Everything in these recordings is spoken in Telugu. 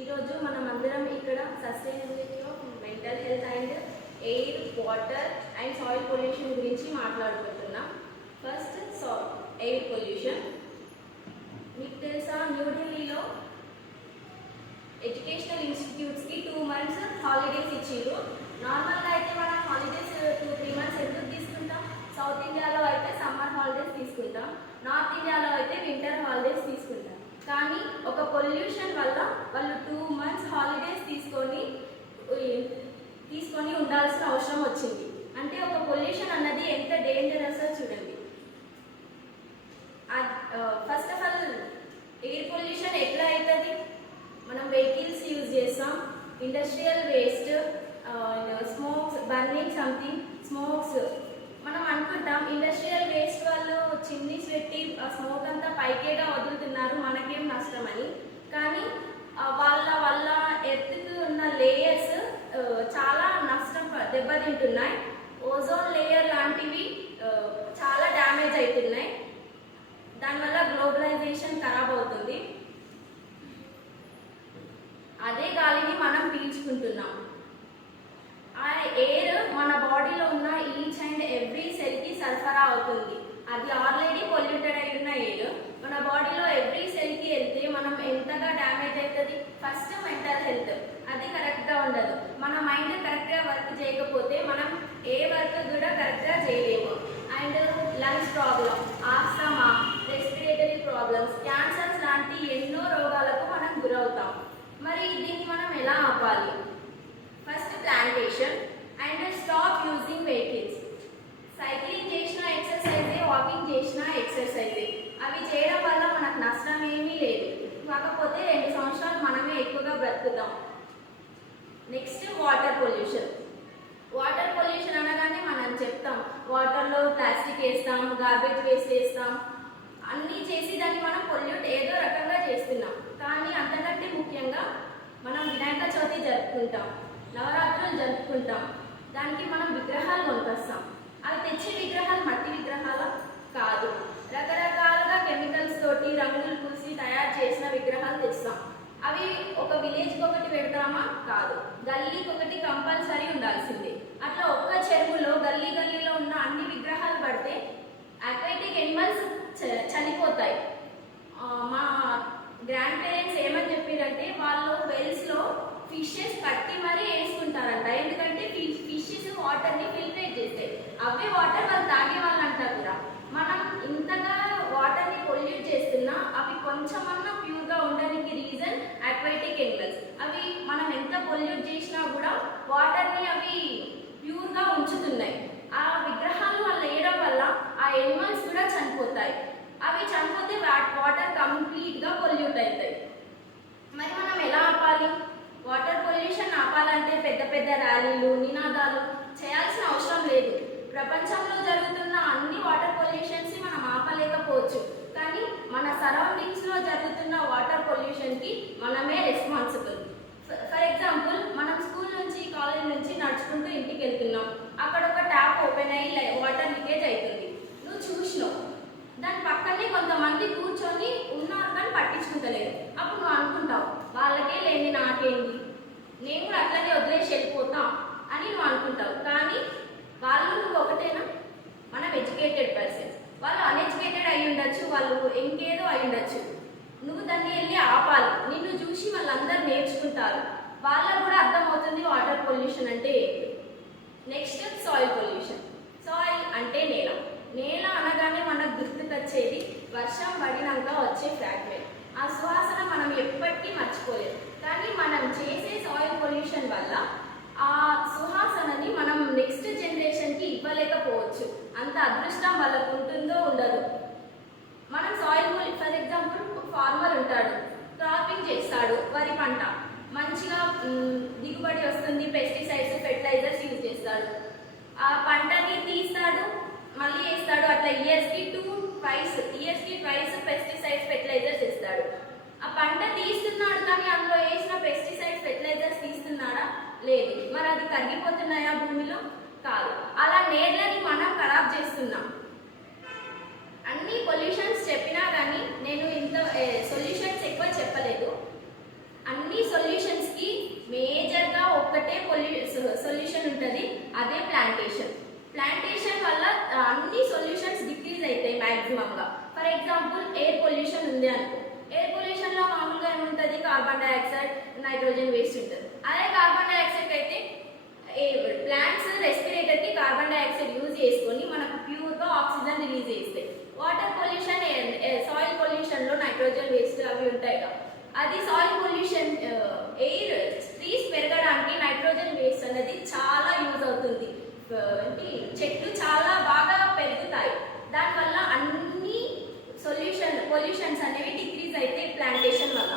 ఈరోజు మనం అందరం ఇక్కడ sustainability of mental health and air, water and soil pollution గురించి మాట్లాడుకుంటున్నాం. First air pollution. మీకు తెలుసా, న్యూఢిల్లీలో ఎడ్యుకేషనల్ ఇన్స్టిట్యూట్స్కి 2 months హాలిడేస్ ఇచ్చిండ్రు. నార్మల్గా అయితే మనం హాలిడేస్ 2-3 months ఎందుకు తీసుకుంటాం? సౌత్ ఇండియాలో అయితే సమ్మర్ హాలిడేస్ తీసుకుంటాం, నార్త్ ఇండియాలో అయితే వింటర్ హాలిడేస్ తీసుకుంటాం. కానీ ఒక పొల్యూషన్ వల్ల వాళ్ళు 2 months హాలిడేస్ తీసుకొని ఉండాల్సిన అవసరం వచ్చింది. అంటే ఒక పొల్యూషన్ అన్నది ఎంత డేంజరస్ చూడండి. First of all air pollution ఎట్లా అవుతుంది? మనం వెహికల్స్ యూజ్ చేస్తాం, industrial waste, smokes, burning something smokes. మనం అనుకుంటాం ఇండస్ట్రియల్ వేస్ట్ వాళ్ళు చిమ్నీస్ పెట్టి ఆ స్మోక్ అంతా పైకేగా వదులుతున్నారు, మనకేం నష్టం అని. కానీ వాళ్ళ వల్ల ఎర్త్కి ఉన్న లేయర్స్ చాలా దెబ్బతింటున్నాయి. ఓజోన్ లేయర్ లాంటివి చాలా డ్యామేజ్ అవుతున్నాయి. దానివల్ల గ్లోబలైజేషన్ ఖరాబ్ అవుతుంది. అదే గాలిని మనం పీల్చుకుంటున్నాం. ఆ ఎయిర్ మన బాడీలో ఉన్న ఈచ్ అండ్ ఎవ్రీ సెల్కి సరఫరా అవుతుంది. అది ఆల్రెడీ పొల్యూటెడ్ అయి ఉన్న ఎయిర్ మన బాడీలో ఎవ్రీ సెల్కి వెళ్తే మనం ఎంతగా డ్యామేజ్ అవుతుంది? ఫస్ట్ మెంటల్ హెల్త్, అది కరెక్ట్గా ఉండదు. మన మైండ్ కరెక్ట్గా వర్క్ చేయకపోతే మనం ఏ వర్క్ కూడా కరెక్ట్గా చేయలేము. And lungs problem, asthma, respiratory problems, cancers లాంటి ఎన్నో రోగాలకు మనం గురవుతాం. మరి దీన్ని మనం ఎలా ఆపాలి? First plantation and stop using vehicles. Cycling చేసిన ఎక్సర్సైజే, వాకింగ్ చేసిన ఎక్సర్సైజే. అవి చేయడం వల్ల మనకు నష్టం ఏమీ లేదు. కాకపోతే 2 సంవత్సరాలు మనమే ఎక్కువగా బ్రతుకుతాం. Next water pollution. Water pollution అనగానే మనం చెప్తాం వాటర్లో ప్లాస్టిక్ వేస్తాం, గార్బేజ్ వేస్ట్ వేస్తాం, అన్నీ చేసి దాన్ని మనం పొల్యూట్ ఏదో రకంగా చేస్తున్నాం. కానీ అంతకంటే ముఖ్యంగా మనం వినాయక చవితి జరుపుకుంటాం, నవరాత్రులు జరుపుకుంటాం. దానికి మనం విగ్రహాలు కొనుకొస్తాం. అవి తెచ్చే విగ్రహాలు మట్టి విగ్రహాలు కాదు, రకరకాలుగా కెమికల్స్ తోటి రంగులు పూసి తయారు చేసిన విగ్రహాలు తెస్తాం. అవి ఒక విలేజ్కి ఒకటి పెడతామా? కాదు, గల్లీకి ఒకటి కంపల్సరీ ఉండాల్సిందే. అట్లా ఒక్క చెరువులో గల్లీలో ఉన్న అన్ని విగ్రహాలు పడితే అక్వాటిక్ ఎనిమల్స్ చనిపోతాయి. మా గ్రాండ్ పేరెంట్స్ ఏమని చెప్పారంటే వాళ్ళు వెల్స్లో ఫిషెస్ పట్టి మరీ వేసుకుంటారంట. ఎందుకంటే ఫిషెస్ వాటర్ని ఫిల్టరేట్ చేస్తాయి. అవే వాటర్ వాళ్ళు తాగే వాళ్ళు అంటారు కూడా. మనం ఇంతగా వాటర్ని పొల్యూట్ చేస్తున్నా అవి కొంచెమన్నా ప్యూర్గా ఉండడానికి రీజన్ అక్వాటిక్ ఎనిమల్స్. అవి మనం ఎంత పొల్యూట్ చేసినా కూడా వాటర్ని అవి ప్యూర్గా ఉంచుతున్నాయి. ఆ విగ్రహాలు వాళ్ళు వేయడం వల్ల ఆ ఎనిమల్స్ కూడా చనిపోతాయి. అవి చనిపోతే వాటర్ కంప్లీట్గా పొల్యూట్ అవుతాయి. మరి మనం ఎలా ఆపాలి? వాటర్ పొల్యూషన్ ఆపాలంటే పెద్ద ర్యాలీలు, నినాదాలు చేయాల్సిన అవసరం లేదు. ప్రపంచంలో జరుగుతున్న అన్ని వాటర్ పొల్యూషన్స్ మనం ఆపలేకపోవచ్చు, కానీ మన సరౌండింగ్స్లో జరుగుతున్న వాటర్ పొల్యూషన్కి మనమే రెస్పాన్సిబుల్. ఫర్ ఎగ్జాంపుల్, మనం స్కూల్ నుంచి, కాలేజ్ నుంచి నడుచుకుంటూ ఇంటికి వెళ్తున్నాం. అక్కడ ఒక ట్యాప్ ఓపెన్ అయ్యి వాటర్ లీకేజ్ అవుతుంది. నువ్వు చూసినావు, దాని పక్కనే కొంతమంది కూర్చొని ఉన్నారు కానీ పట్టించుకుంటలేరు. అప్పుడు నువ్వు అనుకుంటావు వాళ్ళకే లేని నాకేంటి, నేను కూడా అట్లనే వదిలేసి వెళ్ళిపోతాం అని నువ్వు అనుకుంటావు. కానీ వాళ్ళు నువ్వు ఒకటేనా? మనం ఎడ్యుకేటెడ్ పర్సన్స్, వాళ్ళు అన్ఎడ్యుకేటెడ్ అయి ఉండొచ్చు, వాళ్ళు ఇంకేదో అయి ఉండొచ్చు. నువ్వు దాన్ని వెళ్ళి ఆపాలి. నిన్ను చూసి వాళ్ళందరూ నేర్చుకుంటారు, వాళ్ళకు కూడా అర్థమవుతుంది వాటర్ పొల్యూషన్ అంటే ఏంటి. Next soil pollution. సాయిల్ అంటే నేల. నేల అనగానే మనకు గుర్తుకొచ్చేది వర్షం పడినాక వచ్చే ఫ్రాగ్మెంట్. ఆ సువాసన మనం ఎప్పటికీ మర్చిపోలేదు. కానీ మనం చేసే సాయిల్ పొల్యూషన్ వల్ల ఆ సువాసనని మనం నెక్స్ట్ జనరేషన్కి ఇవ్వలేకపోవచ్చు. అంత అదృష్టం వాళ్ళకు ఉంటుందో ఉండదు. మనం సాయిల్ ఫర్ ఎగ్జాంపుల్, ఫార్మర్ ఉంటాడు, క్రాపింగ్ చేస్తాడు, వరి పంట మంచిగా దిగుబడి వస్తుంది, పెస్టిసైడ్స్, ఫెర్టిలైజర్స్ యూజ్ చేస్తాడు. ఆ పంటని తీస్తాడు, మళ్ళీ వేస్తాడు. అట్లా ఇయర్స్కి ట్వైస్ పెస్టిసైడ్స్, ఫెర్టిలైజర్స్ వేస్తాడు. ఆ పంట తీస్తున్నాడు, కానీ అందులో వేసిన పెస్టిసైడ్స్, ఫెర్టిలైజర్స్ తీస్తున్నాడా? లేదు. మరి అది కరిగిపోతున్నాయా భూమిలో? కాదు. అలా నేలని మనం ఖరాబ్ చేస్తున్నాం. అన్ని పొల్యూషన్స్ చెప్పినా కానీ నేను ఇంత సొల్యూషన్స్ ఎక్కువ చెప్పలేదు. అన్ని కార్బన్ డైఆక్సైడ్, నైట్రోజన్ వేస్ట్ ఉంటుంది. అదే కార్బన్ డైఆక్సైడ్ అయితే ప్లాంట్స్ రెస్పిరేటర్కి కార్బన్ డైఆక్సైడ్ యూజ్ చేసుకొని మనకు ప్యూర్గా ఆక్సిజన్ రిలీజ్ చేస్తాయి. వాటర్ పొల్యూషన్, సాయిల్ పొల్యూషన్లో నైట్రోజన్ వేస్ట్ అవి ఉంటాయి కదా, అది సాయిల్ పొల్యూషన్, ఎయిర్ ట్రీస్ పెరగడానికి నైట్రోజన్ వేస్ట్ అనేది చాలా యూజ్ అవుతుంది. చెట్లు చాలా బాగా పెరుగుతాయి, దానివల్ల అన్ని పొల్యూషన్స్ అనేవి డిక్రీజ్ అయితే ప్లాంటేషన్ వల్ల.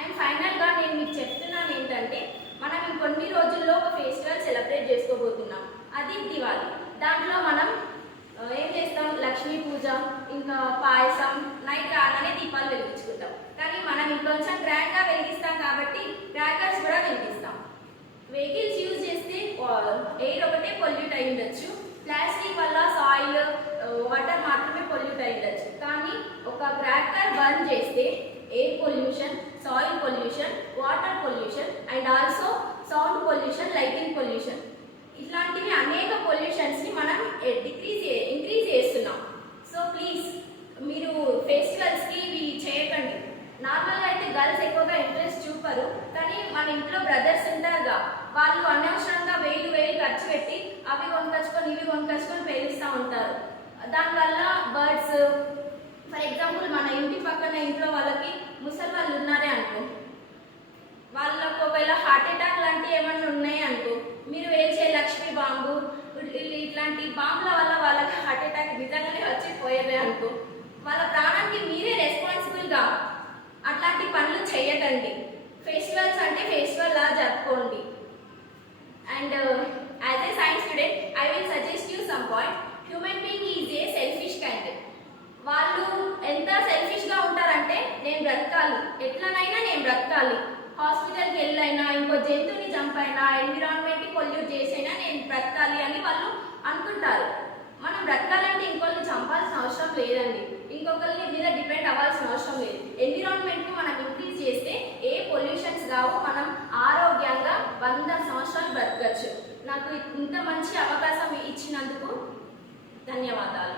అండ్ ఫైనల్గా నేను మీకు చెప్తున్నాను ఏంటంటే, మనం ఇంకొన్ని రోజుల్లో ఒక ఫెస్టివల్ సెలబ్రేట్ చేసుకోబోతున్నాం, అది దివాళీ. దాంట్లో మనం ఏం చేస్తాం, లక్ష్మీ పూజ, ఇంకా పాయసం, నైట్ రాగానే దీపాలు వెలిగించుకుంటాం. కానీ మనం ఇంకొంచెం గ్రాండ్గా వెలిగిస్తాం కాబట్టి క్రాకర్స్ కూడా వెలిగిస్తాం. వెహికల్స్ యూజ్ చేస్తే ఎయిర్ ఒకటే పొల్యూట్ అయి ఉండొచ్చు, ప్లాస్టిక్ వల్ల సాయిల్, వాటర్ మాత్రమే పొల్యూట్ అయి ఉండొచ్చు. కానీ ఒక క్రాకర్ బర్న్ చేస్తే air pollution, soil pollution, water pollution and also sound pollution, lighting pollution, ఇట్లాంటివి అనేక పొల్యూషన్స్ని మనం ఇంక్రీజ్ చేస్తున్నాం. సో ప్లీజ్ మీరు ఫెస్టివల్స్కి ఇవి చేయకండి. నార్మల్గా అయితే గర్ల్స్ ఎక్కువగా ఇంట్రెస్ట్ చూపరు, కానీ మన ఇంట్లో బ్రదర్స్ ఉంటారుగా, వాళ్ళు అనవసరంగా వేలు ఖర్చు పెట్టి అవి కొనుకొచ్చుకొని ఇవి కొనుకొచ్చుకొని పేలుస్తూ ఉంటారు. దానివల్ల బర్డ్స్, ఫర్ ఎగ్జాంపుల్ మన ఇంటి పక్కన ఇంట్లో వాళ్ళకి ముసలి వాళ్ళు ఉన్నారే అనుకో, వాళ్ళకు ఒకవేళ హార్ట్ అటాక్ లాంటివి ఏమన్నా ఉన్నాయి అనుకో, మీరు వేసే లక్ష్మీ బాంబు ఇట్లాంటి బాంబుల వల్ల వాళ్ళకి హార్ట్ అటాక్ నిజంగానే వచ్చి పోయేదే అనుకో, వాళ్ళ ప్రాణానికి మీరే రెస్పాన్సిబుల్గా. అట్లాంటి పనులు చేయకండి. ఫెస్టివల్స్ అంటే ఫెస్టివల్ లా జరుపుకోండి. And as a science student I will suggest you some point. Human being is a selfish kind. వాళ్ళు ఎంత సెల్ఫిష్గా ఉంటారంటే, నేను బ్రతకాలి, ఎట్లనైనా నేను బ్రతకాలి, హాస్పిటల్కి వెళ్ళైనా, ఇంకో జంతువుని చంపైనా, ఎన్విరాన్మెంట్ని పొల్యూట్ చేసైనా నేను బ్రతకాలి అని వాళ్ళు అనుకుంటారు. మనం బ్రతకాలంటే ఇంకొకరిని చంపాల్సిన అవసరం లేదండి, ఇంకొకరిని మీద డిపెండ్ అవ్వాల్సిన అవసరం లేదు. ఎన్విరాన్మెంట్ని మనం ఇంక్రీజ్ చేస్తే ఏ పొల్యూషన్స్ కావు, మనం ఆరోగ్యంగా 100 సంవత్సరాలు బ్రతకచ్చు. నాకు ఇంత మంచి అవకాశం ఇచ్చినందుకు ధన్యవాదాలు.